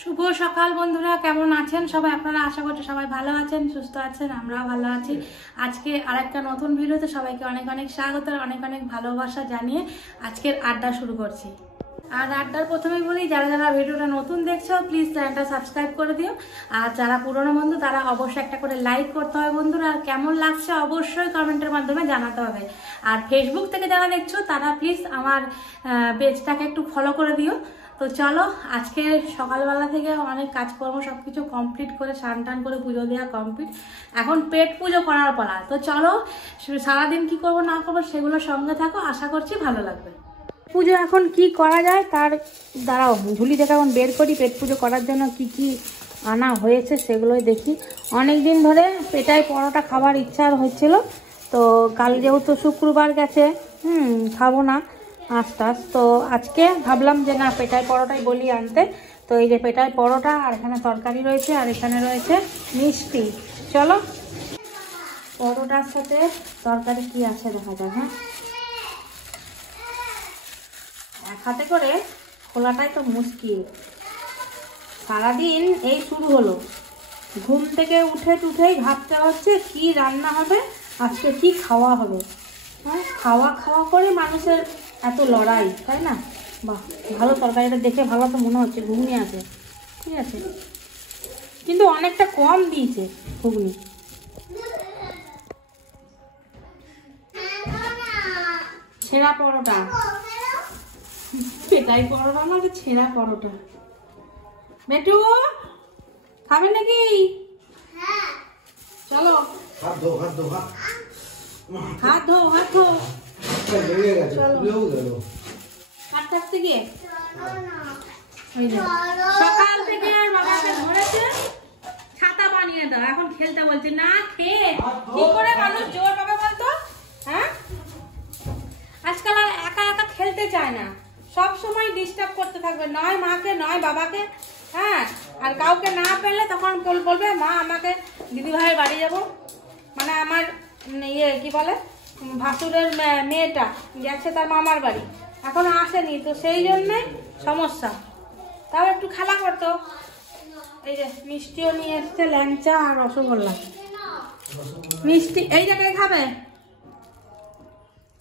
শুভ সকাল বন্ধুরা, কেমন আছেন সবাই? আপনারা আশা করছি সবাই ভালো আছেন, সুস্থ আছেন, আমরাও ভালো আছি। আজকে আরেকটা নতুন ভিডিওতে সবাইকে অনেক অনেক স্বাগত, অনেক অনেক ভালোবাসা জানিয়ে আজকের আড্ডা শুরু করছি। আর আড্ডার প্রথমেই বলি, যারা যারা ভিডিওটা নতুন দেখছো প্লিজ চ্যানেলটা সাবস্ক্রাইব করে দিও। আর যারা পুরনো বন্ধু তারা অবশ্যই একটা করে লাইক করতে হবে বন্ধুরা। আর কেমন লাগছে অবশ্যই কমেন্টের মাধ্যমে জানাতে হবে। আর ফেসবুক থেকে যারা দেখছো তারা প্লিজ আমার পেজটাকে একটু ফলো করে দিও। তো চলো, আজকে সকালবেলা থেকে অনেক কাজকর্ম সবকিছু কমপ্লিট করে স্নান টান করে পুজো দেওয়া কমপ্লিট, এখন পেট পুজো করার পালা। তো চলো, সারাদিন কি করবো না করবো সেগুলো সঙ্গে থাকো, আশা করছি ভালো লাগবে। পুজো এখন কি করা যায় তার দাঁড়াও, ঝুলি থেকে এখন বের করি। পেট পুজো করার জন্য কি কি আনা হয়েছে সেগুলোই দেখি। অনেক দিন ধরে পেটাই পরোটা খাবার ইচ্ছা হচ্ছিল, তো কাল যেহেতু শুক্রবার গেছে খাবো না আস্তে আস্তে, তো আজকে ভাবলাম যে না, পেটাই পরোটাই বলি আনতে। তো এই যে পেটাই পরোটা, আর এখানে তরকারি রয়েছে, আর এখানে রয়েছে মিষ্টি। চলো, পরোটার সাথে তরকারি কি আছে দেখা যাক। হ্যাঁ, এক হাতে করে খোলাটাই তো মুশকিল। সারাদিন এই শুরু হলো, ঘুম থেকে উঠেই ভাবতে হচ্ছে কি রান্না হবে, আজকে কি খাওয়া হবে। হ্যাঁ, খাওয়া করে মানুষের এত লড়াই, তাই না? বাহ, ভালো তরকারিটা দেখে ভালো তো মনে হচ্ছে। ঘুগনি আছে, ঠিক আছে, কিন্তু অনেকটা কম দিয়েছে ঘুগনি। ছেঁড়া পরোটা, পেটাই পরোটা না, ছেঁড়া পরোটা। বেটু খাবে নাকি? চলো, হাত ধো হাত থাকতে গিয়ে সকাল থেকে আর বাবাকে ধরেছে ছাতা বানিয়ে দাও, এখন খেলতে বলছে না। খেয়ে কি করে মানুষ জোর পাবে বলতো? হ্যাঁ, আজকাল আর একা একা খেলতে চায় না, সব সময় ডিস্টার্ব করতে থাকবে, নয় মাকে নয় বাবাকে। হ্যাঁ, আর কাউকে না পেলে তখন বলবে মা আমাকে দিদিভাইয়ের বাড়ি যাব, মানে আমার কি বলে ভাসুরের মেয়েটা গেছে তার মামার বাড়ি, এখনো আসেনি, তো সেই জন্যে সমস্যা। তাও একটু খেলা করতো। এই যে মিষ্টিও নিয়ে এসছে, ল্যাংচা আর রসগোল্লা। মিষ্টি এই যে কে খাবে?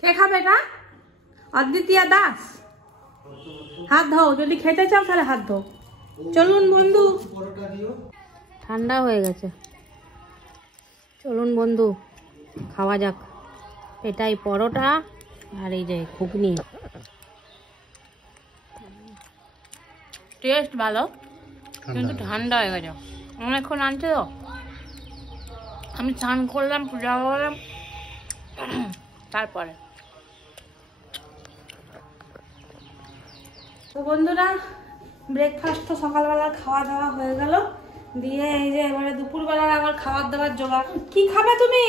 কে খাবে এটা? অদ্বিতীয়া দাস। হাত ধো, যদি খেতে চাও তাহলে হাত ধো। চলুন বন্ধু, ঠান্ডা হয়ে গেছে, চলুন বন্ধু খাওয়া যাক। এটাই পরোটা আর এই যে ঘুগনি, টেস্ট ভালো কিন্তু ঠান্ডা হয়ে গেছে, অনেকক্ষণ আনছে তো। আমি স্নান করলাম, পূজা করলাম, তারপরে। তো বন্ধুরা, ব্রেকফাস্ট তো সকালবেলা খাওয়া দাওয়া হয়ে গেল, দিয়ে এই যে এবারে দুপুরবেলার আবার খাবার দাবার জোগাড়। কি খাবে তুমি?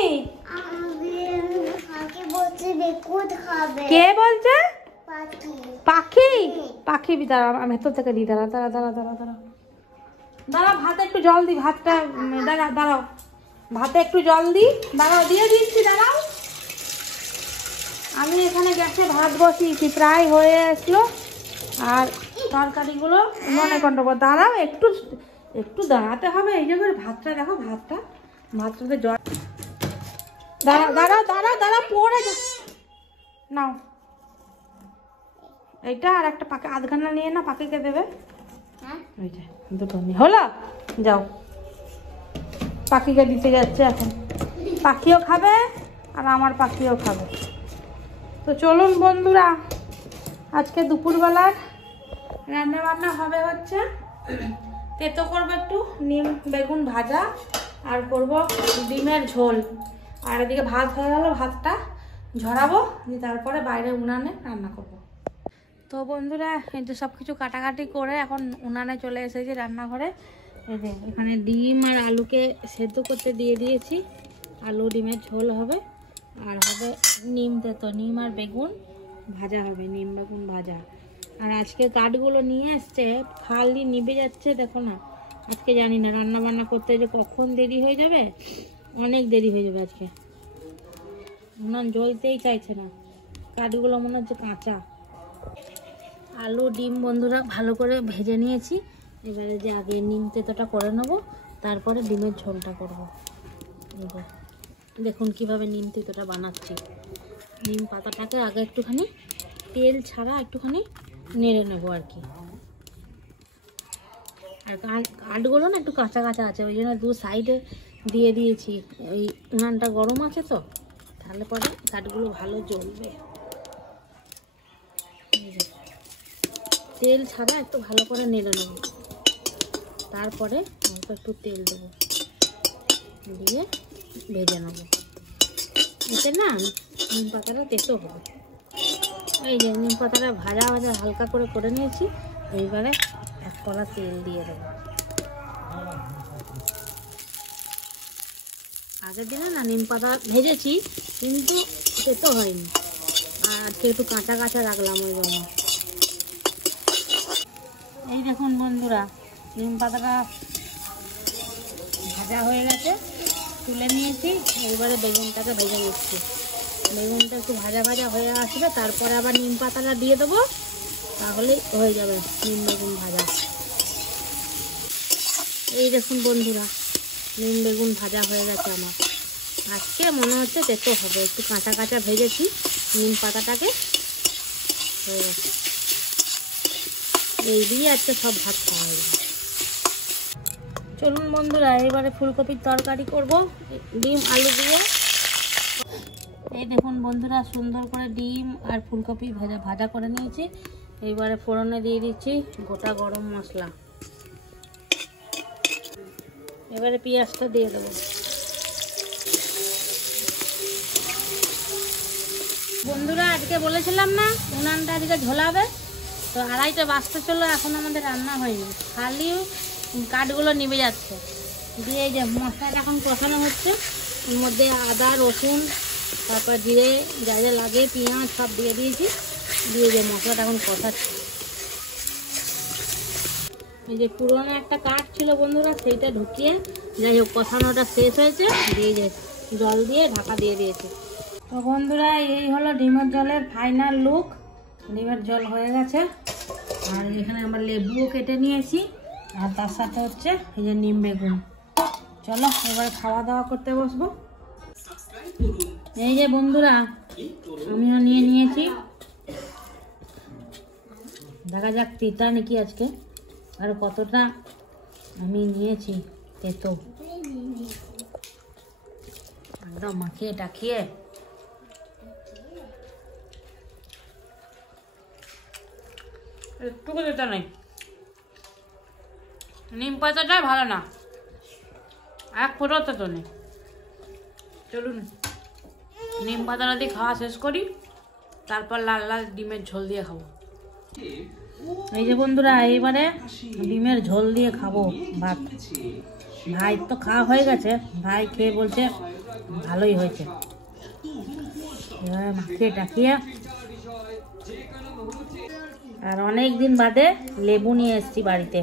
কে বলছে? পাখি। পাখি দাঁড়া, আমি ভেতর থেকে দিই। দাঁড়া দাঁড়া দাঁড়া দাঁড়া দাঁড়া দাঁড়া, ভাতে একটু জল দিই, ভাতটা দাঁড়াও, ভাতে একটু জল দিই, দাঁড়াও, দিয়ে দিচ্ছি, দাঁড়াও। আমি এখানে গ্যাসে ভাত বসিয়েছি, প্রায় হয়ে আসলো, আর তরকারিগুলো মনে করবো। দাঁড়াও, একটু একটু দাঁড়াতে হবে। এই যে ভাতটা দেখো, ভাতটাতে জল। দাঁড়াও দাঁড়াও দাঁড়াও দাঁড়াও, পড়ে নাও। এইটা আর একটা পাখি আধখানা নিয়ে না, পাখিকে দেবে। ওই যে দুটো নিয়ে হলো, যাও, পাখিকে দিতে যাচ্ছে এখন। পাখিও খাবে আর আমার পাখিও খাবে। তো চলুন বন্ধুরা, আজকে দুপুরবেলার রান্না বান্না হবে হচ্ছে তেতো করবো একটু নিম বেগুন ভাজা, আর করব ডিমের ঝোল। আর এদিকে ভাত হয়ে গেল, ভাতটা ঝরাবো, দিয়ে তারপরে বাইরে উনানে রান্না করব। তো বন্ধুরা, এই যে সব কিছু কাটাকাটি করে এখন উনানে চলে এসেছি রান্নাঘরে। এই যে এখানে ডিম আর আলুকে সেদ্ধ করতে দিয়ে দিয়েছি, আলু ডিমের ঝোল হবে, আর হবে নিম তেতো, নিম আর বেগুন ভাজা হবে, নিম বেগুন ভাজা। আর আজকে কাঠগুলো নিয়ে এসছে, খালি নিভে যাচ্ছে, দেখো না। আজকে জানি না রান্না বান্না করতে যে কখন দেরি হয়ে যাবে, অনেক দেরি হয়ে যাবে আজকে। উনান জ্বলতেই চাইছে না, কাঠগুলো মনে হচ্ছে কাঁচা। আলু ডিম বন্ধুরা ভালো করে ভেজে নিয়েছি, এবারে যে আগে নিম তেঁতোটা করে নেবো, তারপরে ডিমের ঝোলটা করবো। দেখুন কিভাবে নিম তেঁতোটা বানাচ্ছি। নিম পাতাটাকে আগে একটুখানি তেল ছাড়া একটুখানি নেড়ে নেবো আর কি। আর কাঠগুলো না একটু কাঁচা কাঁচা আছে, ওই জন্য দু সাইডে দিয়ে দিয়েছি। ওই উনানটা গরম আছে তো, তাহলে পরে কাঠগুলো ভালো জ্বলবে। তেল ছাড়া একটু ভালো করে নেড়ে নেব, তারপরে অল্প একটু তেল দেবো, দিয়ে ভেজে নেব। এতে না নিম পাতাটা তেতো হবে। এই যে নিম পাতাটা ভাজা ভাজা হালকা করে করে নিয়েছি। এইবারে এক কড়া তেল দিয়ে দেবো। আগের দিনে না নিম পাতা ভেজেছি, কিন্তু তেতো হয়নি, আর আজকে একটু কাঁচা কাঁচা রাখলাম ওই জন্য। এই দেখুন বন্ধুরা, নিম পাতাটা ভাজা হয়ে গেছে, তুলে নিয়েছি। এইবারে বেগুনটাকে ভেজে নিচ্ছি। বেগুনটা একটু ভাজা ভাজা হয়ে আসবে, তারপরে আবার নিম পাতাটা দিয়ে দেবো, তাহলেই হয়ে যাবে নিম বেগুন ভাজা। এই দেখুন বন্ধুরা, নিম বেগুন ভাজা হয়ে গেছে আমার। আজকে মনে হচ্ছে তেতো হবে, একটু কাঁচা কাঁচা ভেজেছি নিম পাতাটাকে, হয়ে গেছে। এই দিয়ে আজকে সব ভাত খাওয়া হয়ে যাবে। চলুন বন্ধুরা, এবারে ফুলকপির তরকারি করব ডিম আলু দিয়ে। এই দেখুন বন্ধুরা, সুন্দর করে ডিম আর ফুলকপি ভাজা করে নিয়েছি। এইবারে ফোড়নে দিয়ে দিচ্ছি গোটা গরম মশলা। এবারে পেঁয়াজটা দিয়ে দেবো। বন্ধুরা, আজকে বলেছিলাম না উনানটা আজকে ঝোলাবে, তো 2:30 বাজতে চলো, এখন আমাদের রান্না হয়নি, খালি কাঠগুলো নিভে যাচ্ছে। দিয়ে এই যে মশলাটা এখন কষানো হচ্ছে, ওর মধ্যে আদা রসুন তারপর জিরে যা যা লাগে পেঁয়াজ সব দিয়ে দিয়েছি। দিয়ে যে মশলাটা এখন কষাচ্ছি। এই যে পুরোনো একটা কাঠ ছিল বন্ধুরা, সেইটা ঢুকিয়ে যাই হোক কষানোটা শেষ হয়েছে, দিয়ে যে জল দিয়ে ঢাকা দিয়ে দিয়েছি। তো বন্ধুরা, এই হলো ডিমের জলের ফাইনাল লুক। ডিমের জল হয়ে গেছে, আর এখানে আমরা লেবুও কেটে নিয়েছি, আর তার সাথে হচ্ছে এই যে নিম বেগুন। চলো এবার খাওয়া দাওয়া করতে বসবো। এই যে বন্ধুরা, আমিও নিয়েছি, দেখা যাক তিতা নাকি আজকে, আর কতটা আমি নিয়েছি তেতো। একদম মাখিয়ে টাখিয়ে একটু তেতো নেই। নিম পাতাটা ভালো না, এক ফোঁটাও তেতো নেই। চলুন নিম পাতাটা দিয়ে খাওয়া শেষ করি, তারপর লাল লাল ডিমের ঝোল দিয়ে খাবো। এই যে বন্ধুরা, এইবারে ডিমের ঝোল দিয়ে খাবো ভাত। ভাই তো খাওয়া হয়ে গেছে, ভাই খেয়ে বলছে ভালোই হয়েছে। এবারে মাখিয়ে টাকিয়ে, আর অনেক দিন বাদে লেবু নিয়ে এসেছি বাড়িতে,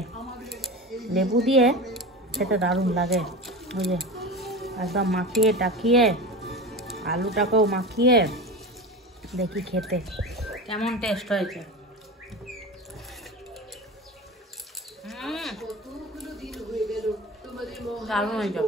লেবু দিয়ে খেতে দারুণ লাগে। ওই যে একদম মাখিয়ে টাকিয়ে, আলুটাকেও মাখিয়ে দেখি খেতে কেমন টেস্ট হয়েছে। দারুণ হয়েছে।